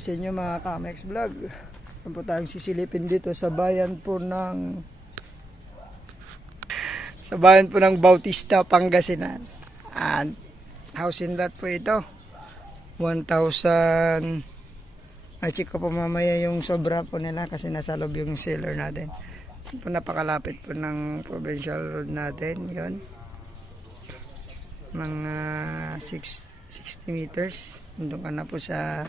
sa inyo mga Kamex Vlog. Yan po tayong sisilipin dito sa bayan po ng Bautista, Pangasinan. And house in lot po ito. 1,000. I-check ko po mamaya yung sobra po nila kasi nasa loob yung seller natin. Po, napakalapit po ng provincial road natin. Yun. Mga 60 meters. Doon ka na po sa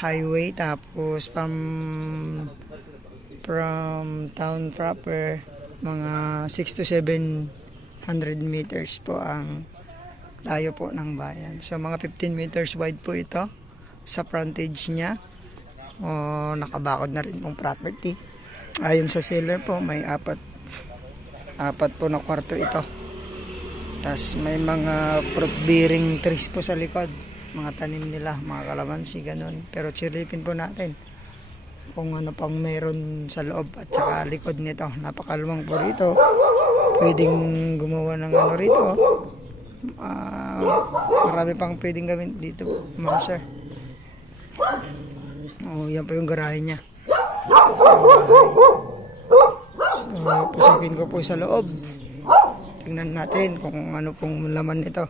highway. Tapos from town proper, mga 6 to 700 meters po ang layo po ng bayan. So mga 15 meters wide po ito sa frontage niya. Nakabakod na rin pong property. Ayon sa seller po, may apat po na kwarto ito. Tapos may mga fruit bearing trees po sa likod. Mga tanim nila, mga kalamansi, ganun. Pero silipin po natin kung ano pang meron sa loob at saka likod nito. Napakaluwang po rito. Pwedeng gumawa ng ano rito. Marami pang pwedeng gawin dito, ma'am sir. Yan po yung garahe niya. So, pasukin ko po sa loob. Tingnan natin kung ano pong laman nito.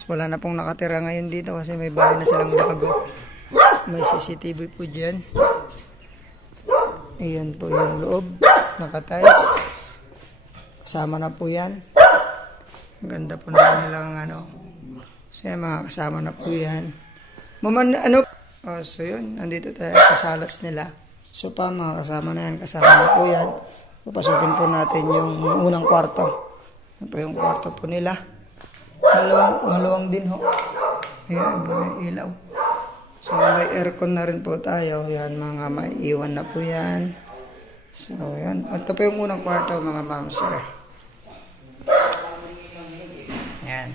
So, wala na pong nakatira ngayon dito kasi may bahay na silang bago. May CCTV po dyan. Ayan po yung loob. Nakatiles. Kasama na po yan. Ganda po na nilang ano. So, yan, mga kasama na po yan. Maman, ano? So, yun. Nandito tayo sa salas nila. So, mga kasama na yan. Kasama na po yan. Papasukin po natin yung unang kwarto. Yan po yung kwarto po nila. Maluwang din ho. Ayan, may ilaw. So, may aircon na rin po tayo. Yan, mga may iwan na po yan. So, yan. Ito po yung unang kwarto, mga ma'am sir. Yan.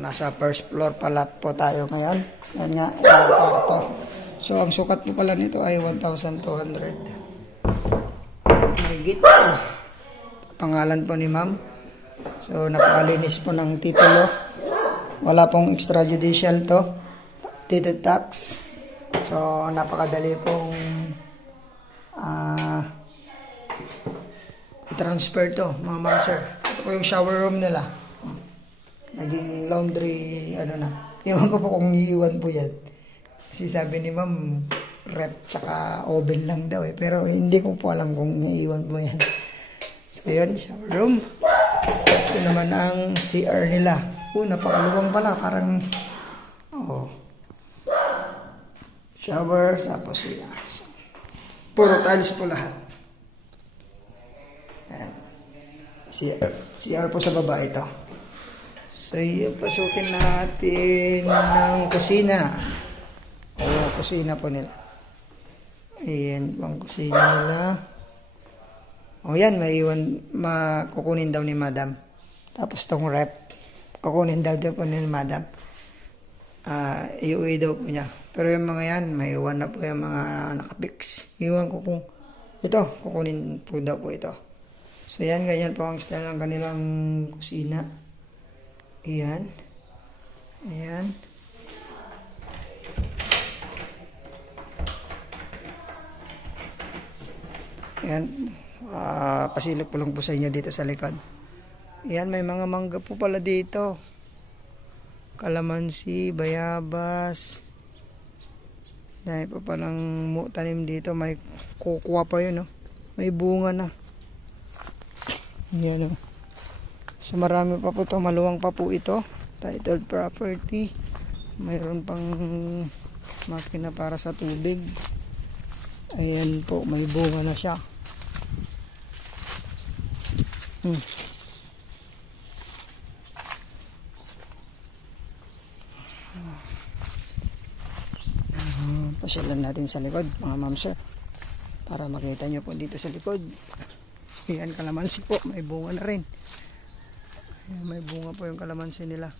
Nasa first floor pala po tayo ngayon. Yan nga, yung kwarto. So, ang sukat po pala nito ay 1,200. May git. Pangalan po ni ma'am. So, napakalinis po ng titulo. Wala pong extrajudicial to. Title tax. So, napakadali pong i-transfer to, mga ma'am sir. Ito po yung shower room nila. Naging laundry, ano na. Iwan ko po kung iiwan po yan. Kasi sabi ni ma'am, rep tsaka oven lang daw eh. Pero hindi ko po alam kung iiwan po yan. So yun, shower room. Ito naman ang CR nila. Napakaluwang pala. Parang, shower, tapos CR. Puro tiles po lahat. Ayan. CR po sa baba ito. So, pasukin natin ng kusina. Kusina po nila. Ayan, pang kusina nila. Yan, may iwan, kukunin daw ni madam. Tapos tong rep, kukunin daw po ni madam. Iuwi daw po niya. Pero yung mga yan, may iwan na po yung mga nakapix. Iwan ko kung, ito, kukunin po daw po ito. So, yan, ganyan po ang style ng kanilang kusina. Ayan. Ayan. Ayan. Pasilip ko lang po sa inyo dito sa likod. Ayan, may mga mangga po pala dito. Kalamansi, bayabas. Dahil pa palang tanim dito. May kukuha pa yun, no? May bunga na. Ayan, no? So marami pa po ito, maluwang pa po ito. Titled property. Mayroon pang makina para sa tubig. Ayan po, may bunga na siya. Pasyalan natin sa likod, mga ma'am sir. Para makita nyo po dito sa likod. Ayan, kalamansi po, may bunga na rin. Ayan, may bunga po yung kalamansi nila.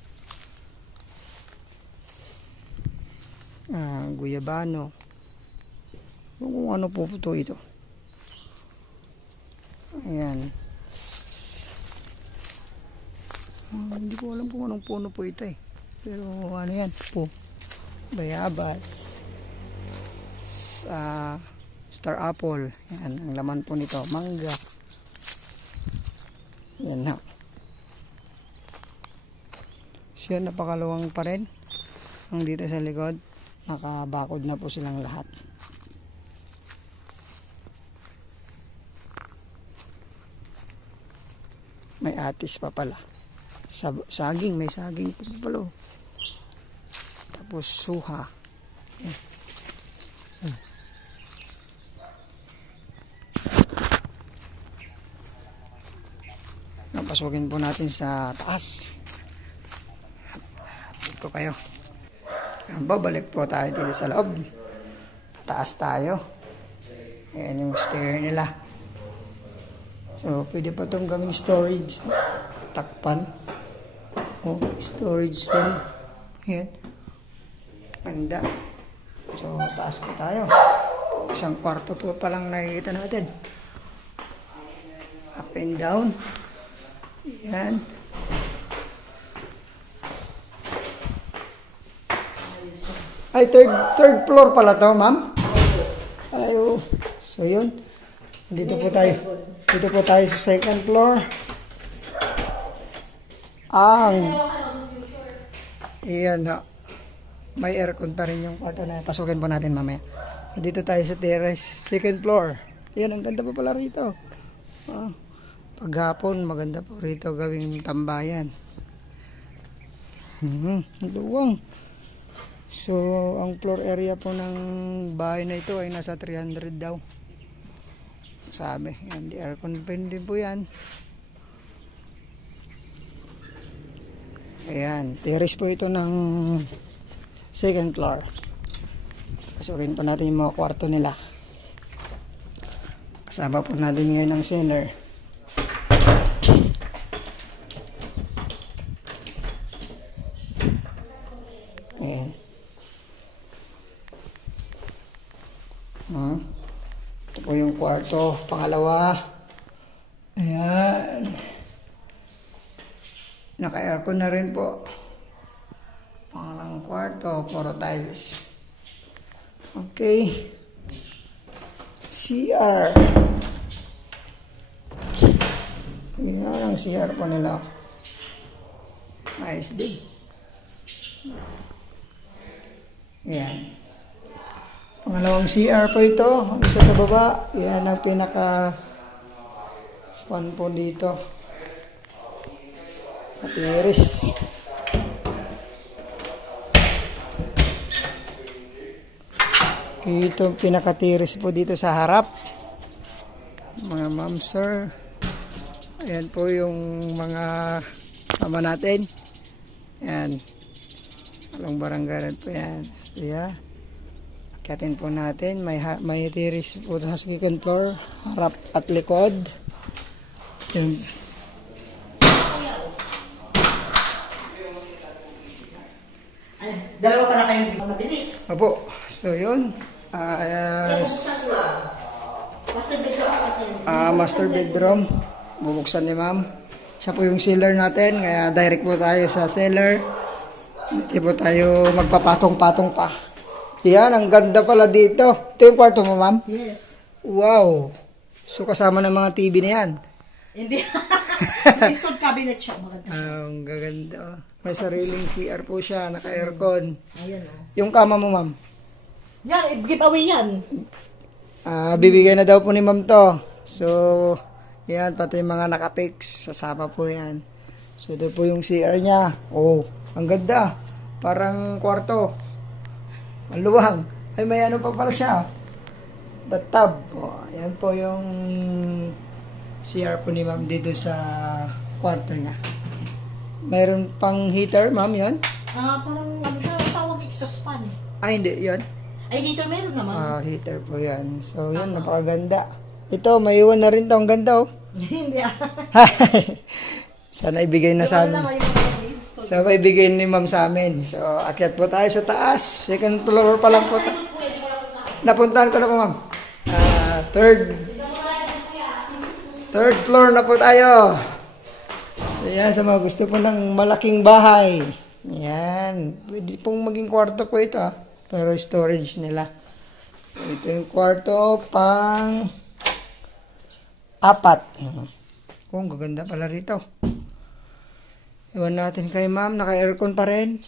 Guyabano. Kung ano po ito. Ayan. Hindi ko alam kung anong puno po ito eh. Pero ano yan po? Bayabas. Star apple. Yan, ang laman po nito. Mangga. Yan na. So yan, napakaluwang pa rin. Ang dito sa likod, nakabakod na po silang lahat. May atis pa pala. Saging, may saging pa pala. Tapos suha. Napasukin po natin sa taas. Dito kayo. Babalik po tayo dito sa loob. Taas tayo. Ayan yung stair nila. So, pwede pa itong gawing storage. Takpan. Oh, storage din. Ayan. Ganda. So, taas po tayo. Isang kwarto po palang nakikita natin. Up and down. Ayan. Ay, third floor pala to, ma'am? Ay, oh. So, yun. Dito po tayo. Dito po tayo sa second floor. Iyan na. May aircon pa rin yung kwarto na. Pasukin po natin mamaya. Dito tayo sa terrace. Second floor. Iyan, ang ganda pa pala rito. Paghapon, maganda po rito gawing tambayan. Luwang. So, ang floor area po ng bahay na ito ay nasa 300 daw. Sabi, yan, di aircon din po yan. Ayan, terrace po ito ng second floor. Pasukin po natin yung mga kwarto nila. Kasama po natin ngayon ang cellar. Ayan. Ito po yung kwarto, pangalawa. Ayan. Naka-aircon na rin po. Pangalawang kwarto, puro tiles. Okay. CR. Ayan ang CR po nila. Nice din. Ayan. Pangalawang CR po ito. Isa sa baba. Yan ang pinaka one po dito. Katiris. Ito pinakatiris po dito sa harap. Mga ma'am sir. Ayan po yung mga kama natin. Ayan. Along barangay po yan. So yeah. Akitin po natin, may terrace po sa second floor, harap at likod. Yun. Dalawa pa na kayo mabilis. Opo, so yun. Master bedroom. Bubuksan ni ma'am. Siya po yung seller natin, kaya direct po tayo sa seller. Hindi po tayo magpapatong-patong pa. Yan, ang ganda pala dito. Ito yung kwarto mo, ma'am? Yes. Wow. So, kasama ng mga TV na yan. Hindi. Stove cabinet siya. Maganda siya. Ang gaganda. May sariling CR po siya. Naka-aircon. Ayan, oh. Yung kama mo, ma'am? Yan, giveaway yan. Bibigyan na daw po ni ma'am to. So, yan, pati yung mga nakapix. Sasama po yan. So, ito po yung CR niya. Oh, ang ganda. Parang kwarto. Ang luwang. Ay, may ano pa pala siya. Bathtub. Oh, yan po yung CR po ni ma'am dito sa kwarto niya. Mayroon pang heater, ma'am, yan? Parang ano siya, tawag exhaust fan. Ay, hindi, yan. Ay, heater meron naman. Heater po yan. So, yan, napakaganda. Ito, may iwan na rin to. Ang ganda, oh. Hindi. Sana ibigay na sa amin. So, ibigay ni ma'am sa amin. So, akyat po tayo sa taas. Second floor pa lang po. Napuntahan ko na po, ma'am. Third floor na po tayo. So, yan, sa mga gusto po ng malaking bahay. Yan. Pwede pong maging kwarto po ito. Pero storage nila. Ito yung kwarto pang 4. Kung gaganda pala rito. Iwan natin kay ma'am. Naka-aircon pa rin.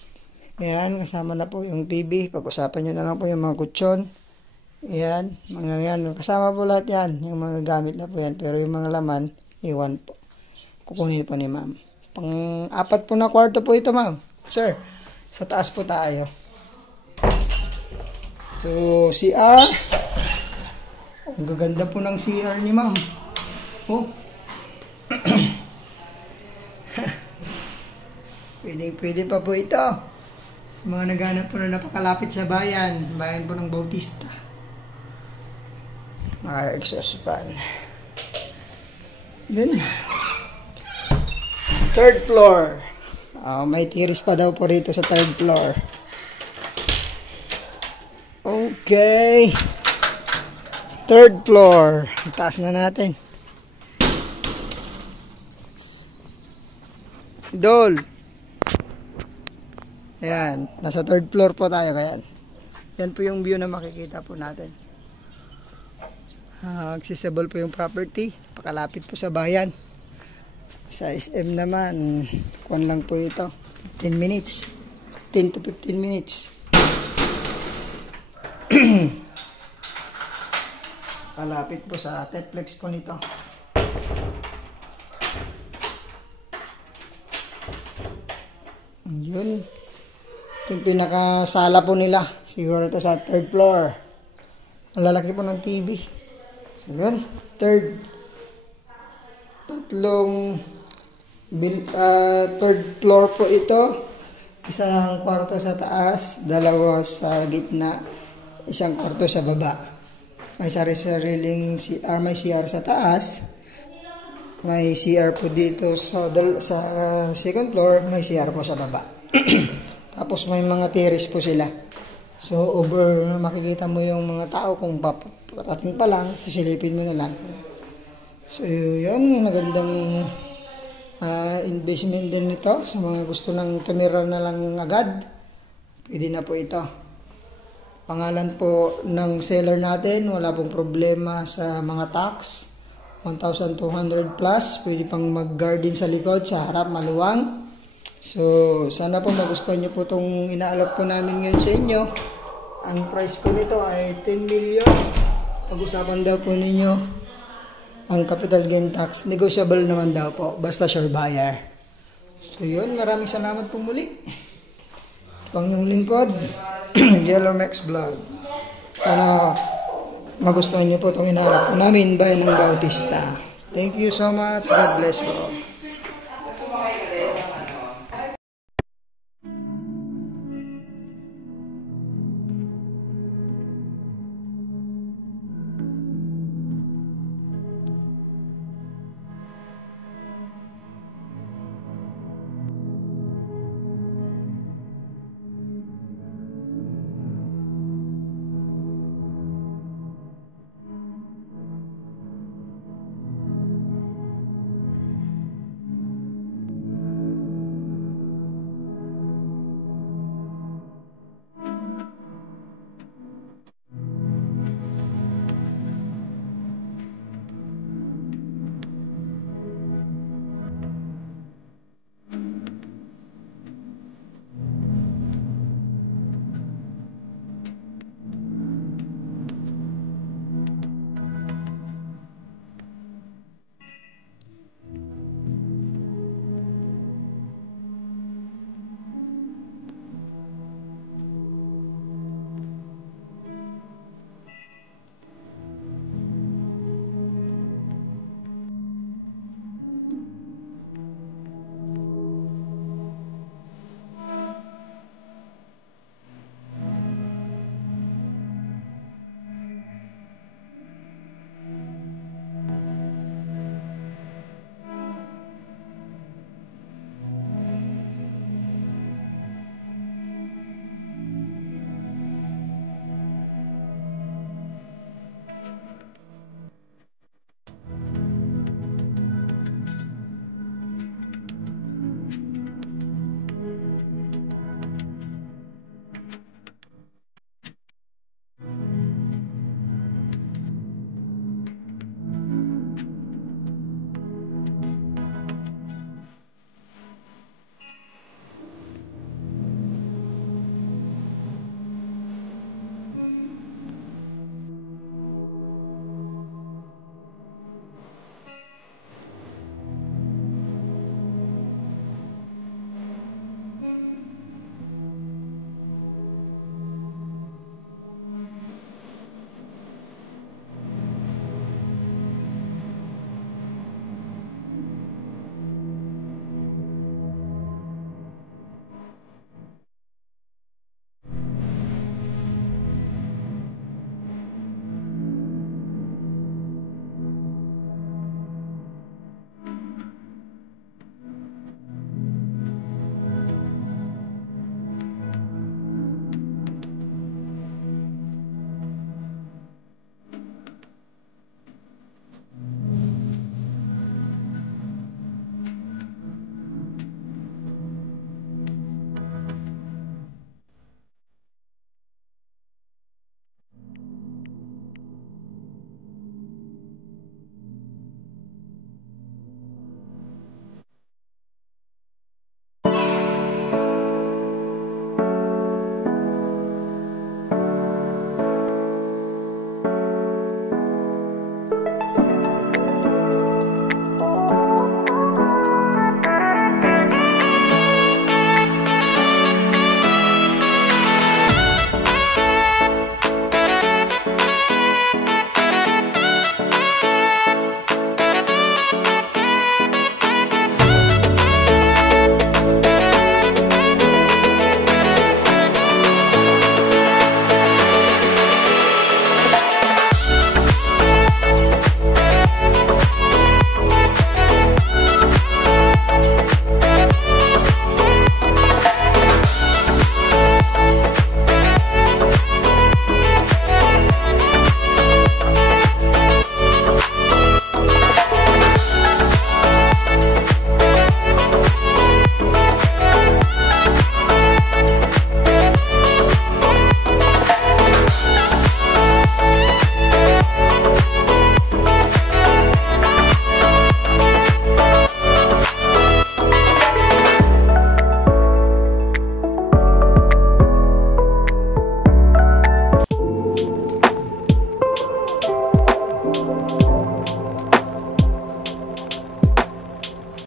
Ayan. Kasama na po yung TV. Pag-usapan nyo na lang po yung mga kutsyon. Ayan. Mga yan. Kasama po lahat yan. Yung mga gamit na po yan. Pero yung mga laman, iwan po. Kukunin po ni ma'am. Pang 4 po na kwarto po ito, ma'am. Sir, sa taas po tayo. So, CR. Ang gaganda po ng CR ni ma'am. Oh. Pwede pa po ito. Sa mga naghanap po na napakalapit sa bayan. Bayan po ng Bautista. Exhaust fan. Yun. 3rd floor. May tiris pa daw po rito sa 3rd floor. Okay. 3rd floor. Taas na natin. Dol. Ayan. Nasa 3rd floor po tayo. Ayan. Yan po yung view na makikita po natin. Accessible po yung property. Pakalapit po sa bayan. Sa SM naman, kuwan lang po ito. 10 minutes. 10 to 15 minutes. Palapit po sa Tetflex po nito. Yun. Ito yung pinakasala po nila. Siguro ito sa 3rd floor. Ang lalaki po ng TV. So yun. 3rd floor po ito. Isang kwarto sa taas, 2 sa gitna, isang kwarto sa baba. May sariling CR, may CR sa taas. May CR po dito sa 2nd floor, may CR po sa baba. Tapos may mga terrace po sila. So makikita mo yung mga tao kung parating pa lang, sisilipin mo na lang. So yun, magandang investment din ito sa mga gusto ng tumira na lang agad. Pwede na po ito. Pangalan po ng seller natin, wala pong problema sa mga tax. 1,200 plus. Pwede pang mag-garden sa likod, sa harap, maluwang. So sana po magustuhan nyo po itong inaalok po namin ngayon sa inyo. Ang price po nito ay 10 million. Pag-usapan daw po ninyo ang capital gain tax, negotiable naman daw po, basta sure buyer. So yun, maraming salamat po muli. Pang yung lingkod, Yellow Max Vlog. Sana magustuhan nyo po itong inaarap po namin, bayan ng Bautista. Thank you so much. God bless po.